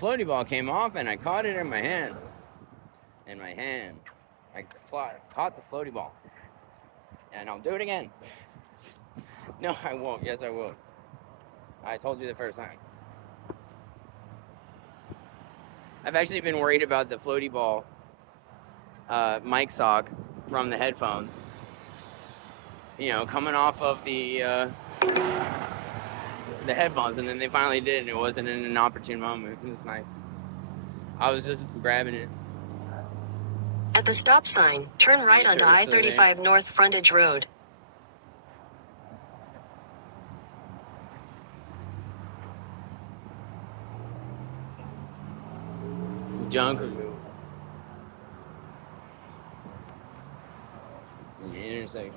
floaty ball came off, and I caught it in my hand. I caught the floaty ball. And I'll do it again. No, I won't. Yes, I will. I told you the first time. I've actually been worried about the floaty ball mic sock from the headphones. Coming off of the headphones, and then they finally did, and it wasn't in an opportune moment. It was nice. I was just grabbing it. At the stop sign, turn right onto I-35 North Frontage Road. Junk removed. In the intersection.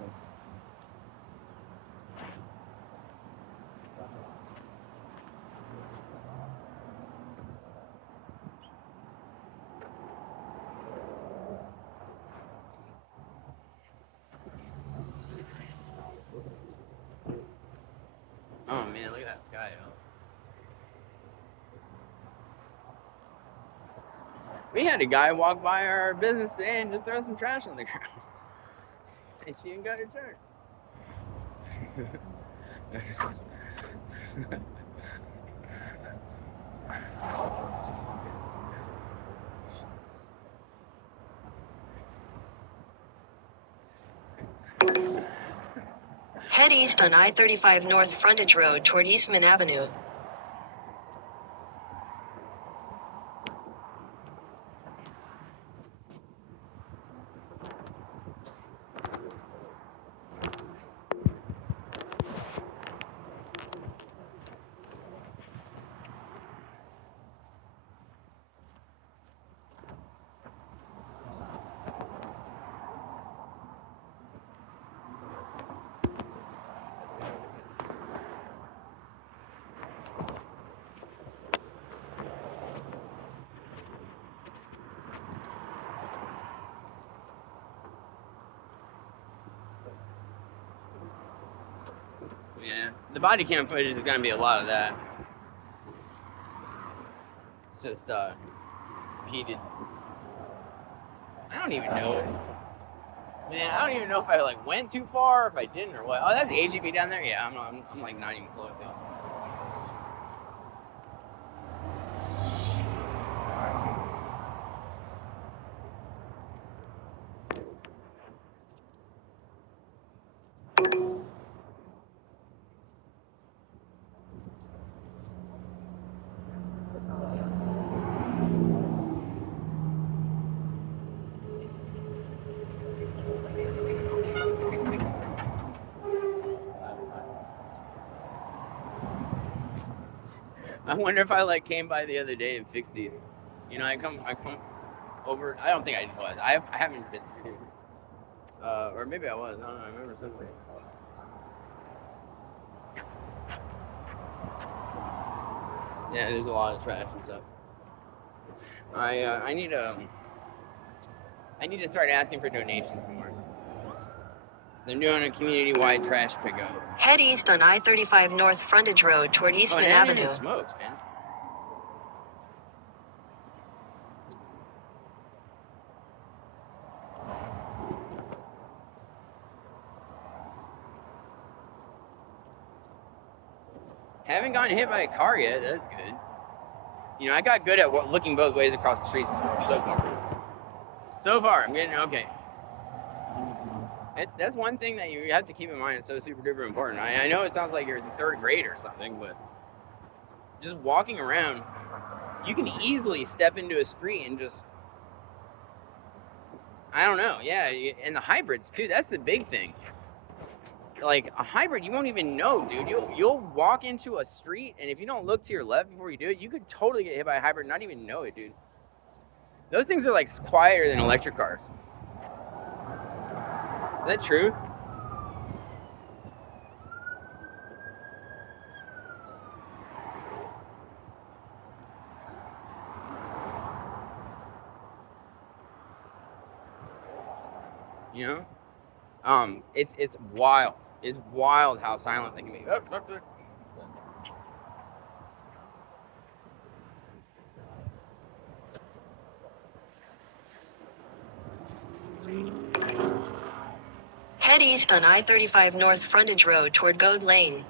Oh man, look at that sky, yo. We had a guy walk by our business today and just throw some trash on the ground. And she ain't got her turn. Head east on I-35 North Frontage Road toward Eastman Avenue. Yeah, the body cam footage is gonna be a lot of that. It's just heated. I don't even know. Man, I don't even know if I went too far, if I didn't or what. Oh, that's AGV down there. Yeah, I'm like not even close yet. I wonder if I came by the other day and fixed these. I come over. I don't think I was. I haven't been through here. Or maybe I was. I don't know. I remember something. Yeah, there's a lot of trash and stuff. I need to start asking for donations more. I'm doing a community-wide trash pickup. Head east on I-35 North Frontage Road toward Eastman Avenue. Even smoked, man. Haven't gotten hit by a car yet. That's good. I got good at looking both ways across the streets so far. So far, I'm getting okay. That's one thing that you have to keep in mind. It's so super duper important. I know it sounds like you're in third grade or something, but just walking around, you can easily step into a street and just, I don't know. Yeah, and the hybrids too. That's the big thing. Like a hybrid, you won't even know, dude. You'll walk into a street, and if you don't look to your left before you do it, you could totally get hit by a hybrid and not even know it, dude. Those things are quieter than electric cars. Is that true? It's wild. It's wild how silent they can be. Head east on I-35 North Frontage Road toward Goad Lane.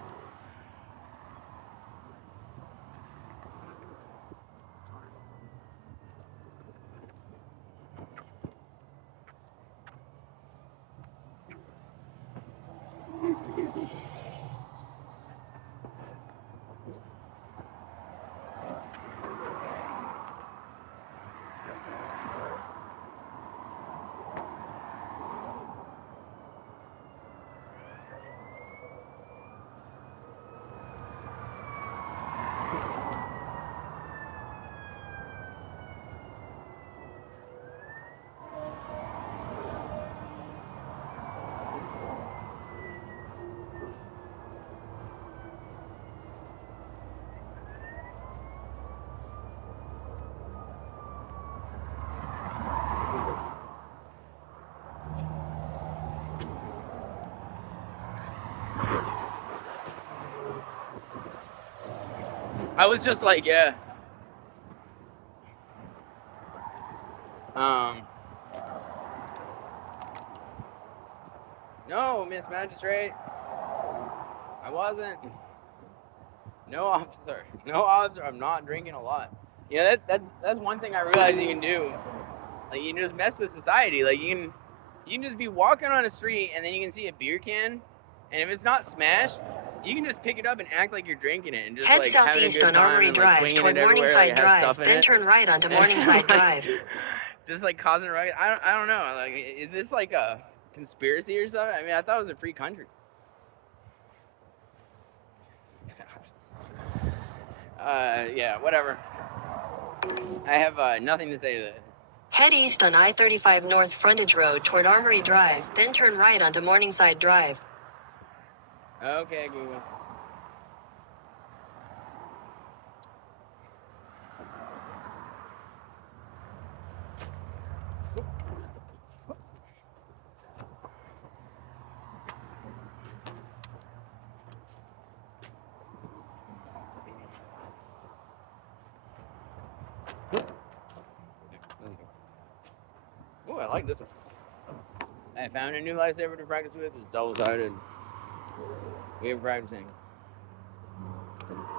I was just like, yeah. No, Miss Magistrate. I wasn't. No, officer. No, officer. I'm not drinking a lot. Yeah, that's one thing I realize you can do. Like, you can just mess with society. Like, you can just be walking on a street and then you can see a beer can, and if it's not smashed, you can just pick it up and act like you're drinking it and just Head like having a southeast good on time Armory and like Drive swinging toward it everywhere, Morningside like it has Drive, stuff in then it. turn right onto Morningside Drive. Just like causing a ruckus. I don't know. Like, is this like a conspiracy or something? I mean, I thought it was a free country. Yeah, whatever. I have nothing to say to that. Head east on I-35 North Frontage Road toward Armory Drive, then turn right onto Morningside Drive. Okay, Google. Oh, I like this one. I found a new lightsaber to practice with. It's double-sided. We have practicing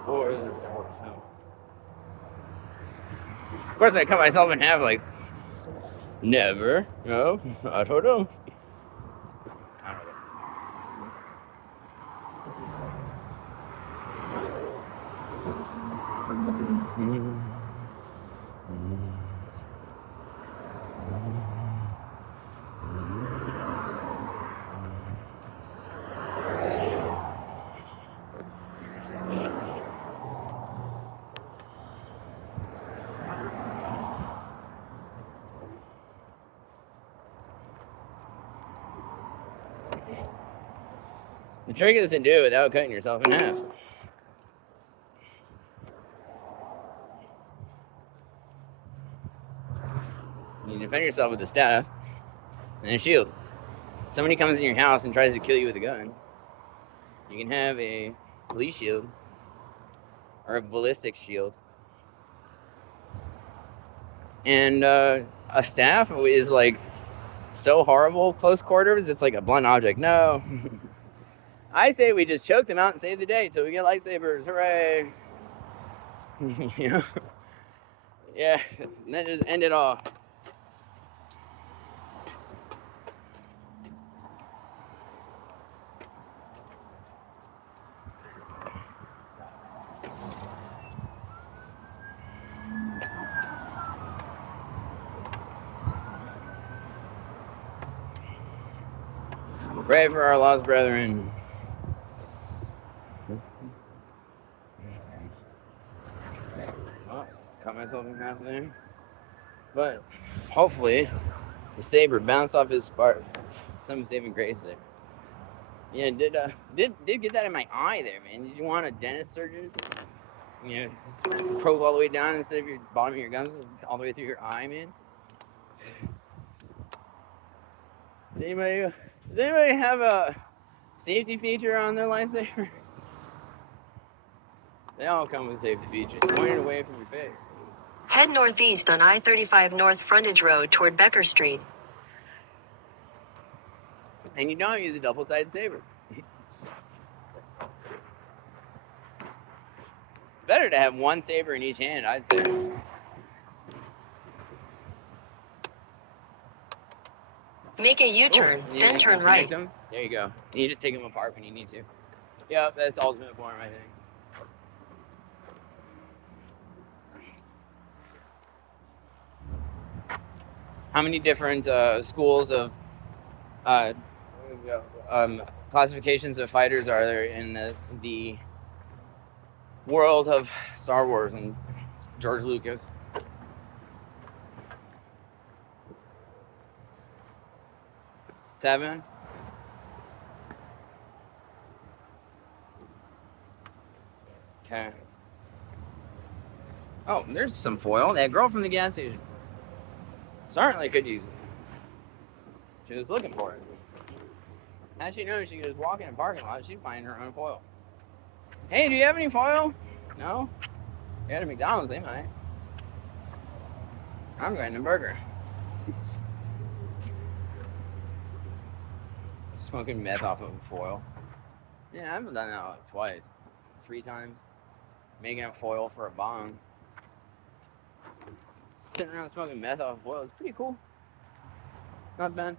for the Star Wars film. Of course, I cut myself in half. Like, never. No, I don't know. The trick is to do it without cutting yourself in half. You defend yourself with a staff and a shield. If somebody comes in your house and tries to kill you with a gun, you can have a police shield or a ballistic shield. And a staff is like so horrible close quarters, it's like a blunt object. No. I say we just choke them out and save the day till we get lightsabers. Hooray! You know? Yeah, and then just end it all. Pray for our lost brethren. Oh, cut myself in half there. But hopefully the saber bounced off his spark. Some saving grace there. Yeah, did get that in my eye there, man. Did you want a dentist surgeon? You know, just probe all the way down instead of your bottom of your gums all the way through your eye, man. Does anybody have a safety feature on their lightsaber? They all come with safety features. Point it away from your face. Head northeast on I-35 North Frontage Road toward Becker Street. And you don't use a double-sided saber. It's better to have one saber in each hand, I'd say. Make a U-turn, then turn right. Them. There you go. You just take them apart when you need to. Yep, that's ultimate form, I think. How many different schools of classifications of fighters are there in the world of Star Wars and George Lucas? Seven? Okay. Oh, there's some foil. That girl from the gas station certainly could use it. She was looking for it. How'd she know she could just walk in a parking lot? She'd find her own foil. Hey, do you have any foil? No? You at McDonald's, they might. I'm getting a burger. Smoking meth off of foil. Yeah, I've done that like twice. 3 times. Making up foil for a bong. Sitting around smoking meth off of foil is pretty cool. Not bad.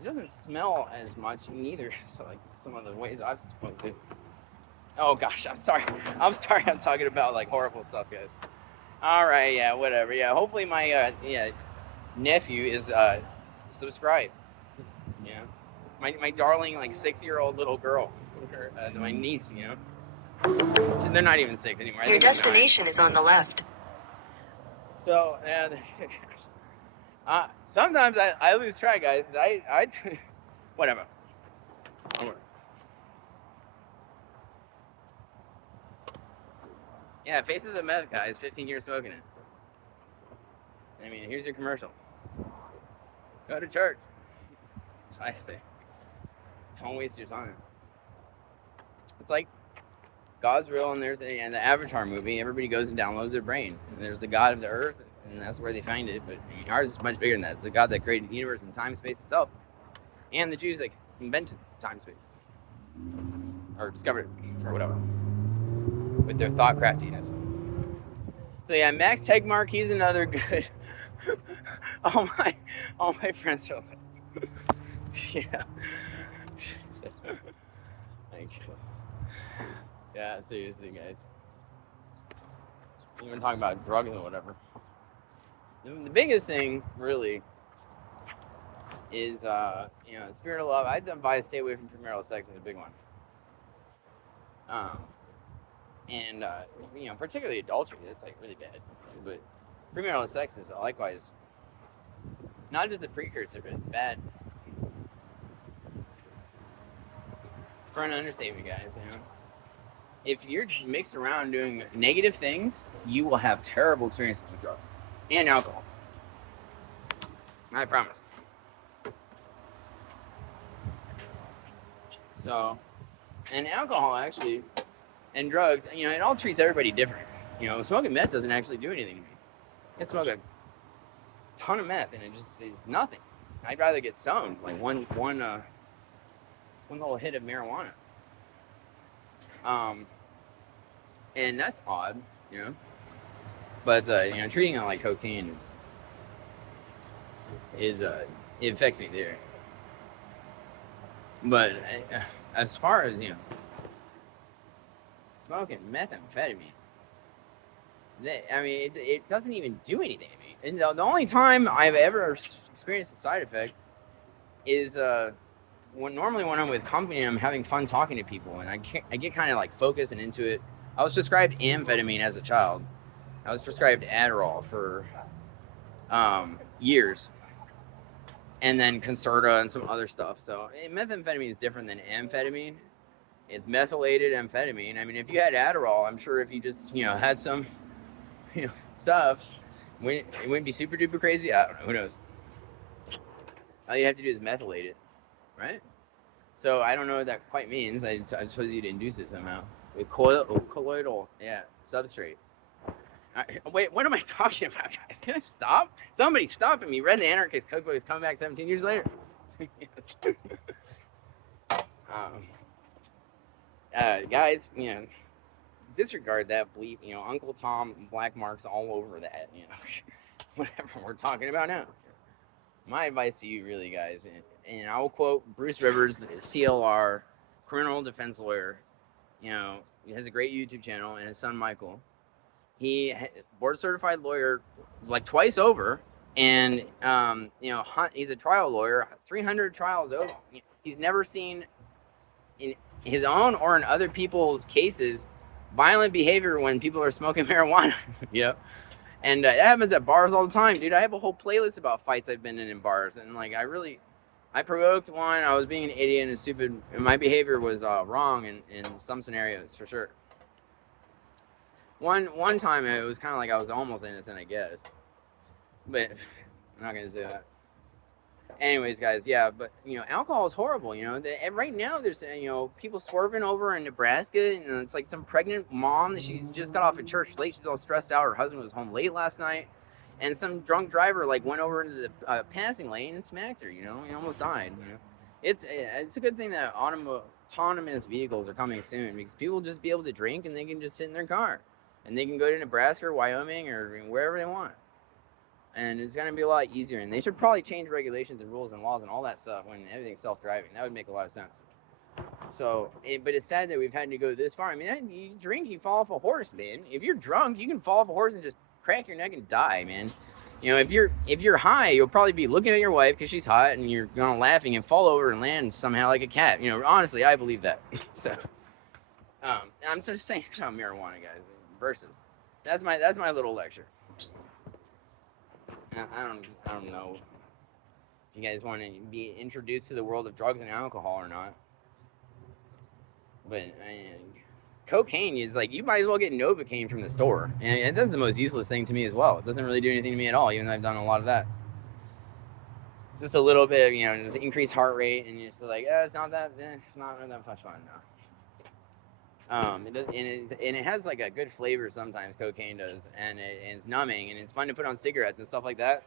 It doesn't smell as much neither, so like some of the ways I've smoked it. Oh gosh, I'm sorry. I'm talking about like horrible stuff, guys. Alright, yeah, whatever. Yeah, hopefully my nephew is subscribed. Yeah. My darling like 6-year-old little girl. My niece, you know. They're not even 6 anymore. Your destination is on the left. So, sometimes I lose track, guys. I whatever. Yeah, Faces of Meth, guys. 15 years smoking it. I mean, here's your commercial. Go to church. That's what I say. Don't waste your time. It's like God's real, and there's the Avatar movie. Everybody goes and downloads their brain. And there's the God of the earth, and that's where they find it. But I mean, ours is much bigger than that. It's the God that created the universe and time, space itself, and the Jews that invented time, space, or discovered it, or whatever, with their thought craftiness. So yeah, Max Tegmark, he's another good. all my friends are like, yeah. Thank you. Yeah, seriously, guys. Even talking about drugs and whatever. The biggest thing, really, is spirit of love. I'd advise stay away from premarital sex is a big one. Particularly adultery. That's like really bad. But premarital sex is likewise not just a precursor, but it's bad. For an understatement, guys, you know. If you're mixed around doing negative things, you will have terrible experiences with drugs and alcohol. I promise. So, and alcohol actually, and drugs, it all treats everybody different. Smoking meth doesn't actually do anything to me. I can smoke a ton of meth and it just is nothing. I'd rather get stoned, like one little hit of marijuana. And that's odd, But treating it like cocaine is it affects me there. But as far as smoking methamphetamine, it doesn't even do anything to me. And the only time I've ever experienced a side effect is when I'm with company and I'm having fun talking to people, and I get kind of like focused and into it. I was prescribed amphetamine as a child. I was prescribed Adderall for years, and then Concerta and some other stuff. So methamphetamine is different than amphetamine. It's methylated amphetamine. I mean, if you had Adderall, I'm sure if you just had some stuff, it wouldn't be super duper crazy. I don't know. Who knows? All you have to do is methylate it, right? So I don't know what that quite means. I suppose you'd induce it somehow with colloidal, substrate. Wait, what am I talking about, guys? Can I stop? Somebody stopping me. Red the Anarchist Cookbook is coming back 17 years later. Guys, disregard that bleep. Uncle Tom black marks all over that. Whatever we're talking about now. My advice to you, really, guys, and I will quote Bruce Rivers, CLR, criminal defense lawyer. He has a great YouTube channel, and his son Michael. He board certified lawyer, like twice over, and he's a trial lawyer, 300 trials over. He's never seen in his own or in other people's cases violent behavior when people are smoking marijuana. Yeah. And it happens at bars all the time, dude. I have a whole playlist about fights I've been in bars, and like I provoked one. I was being an idiot and stupid, and my behavior was wrong in some scenarios for sure. One time it was kind of like I was almost innocent, I guess, but I'm not gonna say that. Anyways, guys, yeah, but alcohol is horrible. And right now there's people swerving over in Nebraska, and it's like some pregnant mom that she just got off of church late. She's all stressed out. Her husband was home late last night, and some drunk driver like went over into the passing lane and smacked her. He almost died. It's a good thing that autonomous vehicles are coming soon, because people will just be able to drink and they can just sit in their car, and they can go to Nebraska or Wyoming or wherever they want. And it's going to be a lot easier. And they should probably change regulations and rules and laws and all that stuff when everything's self-driving. That would make a lot of sense. So, but it's sad that we've had to go this far. I mean, you drink, you fall off a horse, man. If you're drunk, you can fall off a horse and just crack your neck and die, man. If you're high, you'll probably be looking at your wife because she's hot, and you're going laughing and fall over and land somehow like a cat. Honestly, I believe that. So, I'm just saying about marijuana, guys. Versus, that's my little lecture. I don't know if you guys want to be introduced to the world of drugs and alcohol or not. But cocaine is like, you might as well get Novocaine from the store. And that's the most useless thing to me as well. It doesn't really do anything to me at all, even though I've done a lot of that. Just a little bit of, just increased heart rate, and you're just like, it's not that much fun now. It has like a good flavor sometimes, cocaine does, and it's numbing, and it's fun to put on cigarettes and stuff like that.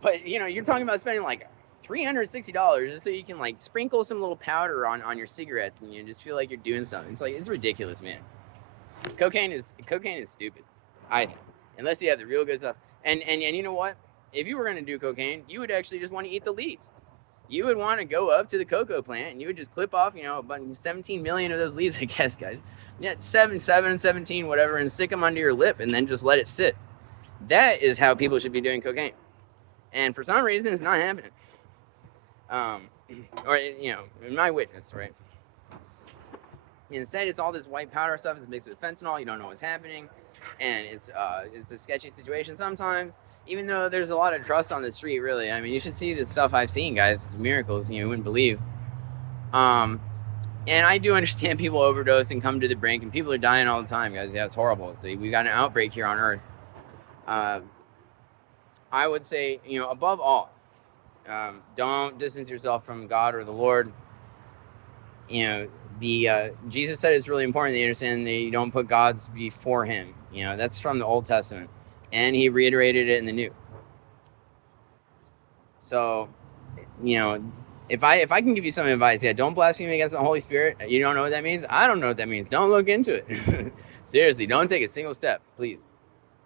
But you're talking about spending like $360 just so you can like sprinkle some little powder on your cigarettes, and you just feel like you're doing something. It's ridiculous, man. Cocaine is stupid, I think, unless you have the real good stuff. And you know what? If you were gonna do cocaine, you would actually just want to eat the leaves. You would want to go up to the cocoa plant, and you would just clip off, about 17 million of those leaves, I guess, guys. Yeah, 17, whatever, and stick them under your lip, and then just let it sit. That is how people should be doing cocaine. And for some reason, it's not happening. Or, in my witness, right? Instead, it's all this white powder stuff. It's mixed with fentanyl. You don't know what's happening. And it's a sketchy situation sometimes. Even though there's a lot of trust on the street, really. I mean, you should see the stuff I've seen, guys. It's miracles you wouldn't believe. And I do understand people overdose and come to the brink, and people are dying all the time, guys. Yeah, it's horrible. So we got an outbreak here on Earth. I would say, above all, don't distance yourself from God or the Lord. Jesus said it's really important that you understand that you don't put God's before Him. That's from the Old Testament. And He reiterated it in the New. So, if I can give you some advice, don't blaspheme against the Holy Spirit. You don't know what that means? I don't know what that means. Don't look into it. Seriously, don't take a single step, please.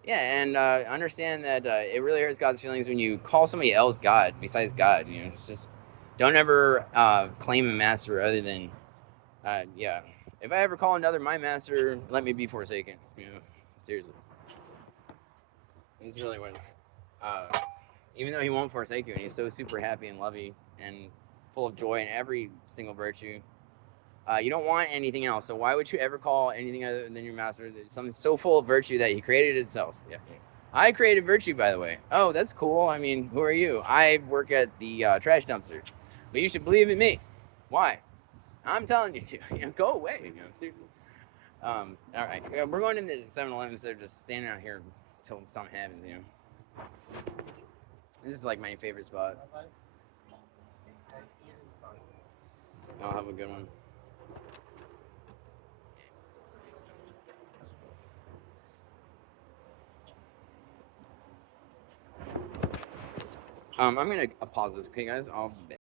Yeah, and understand that it really hurts God's feelings when you call somebody else God besides God. It's just, don't ever claim a master other than, If I ever call another my master, let me be forsaken. Seriously. It's really what it's. Even though He won't forsake you, and He's so super happy and loving and full of joy in every single virtue, you don't want anything else. So why would you ever call anything other than your master something so full of virtue that He created itself? Yeah. I created virtue, by the way. Oh, that's cool. I mean, who are you? I work at the trash dumpster. But you should believe in me. Why? I'm telling you to. Go away. Seriously. All right. We're going into 7-Eleven instead of just standing out here until something happens. This is like my favorite spot. I'll have a good one. I'm gonna pause this, okay, guys? I'll be back.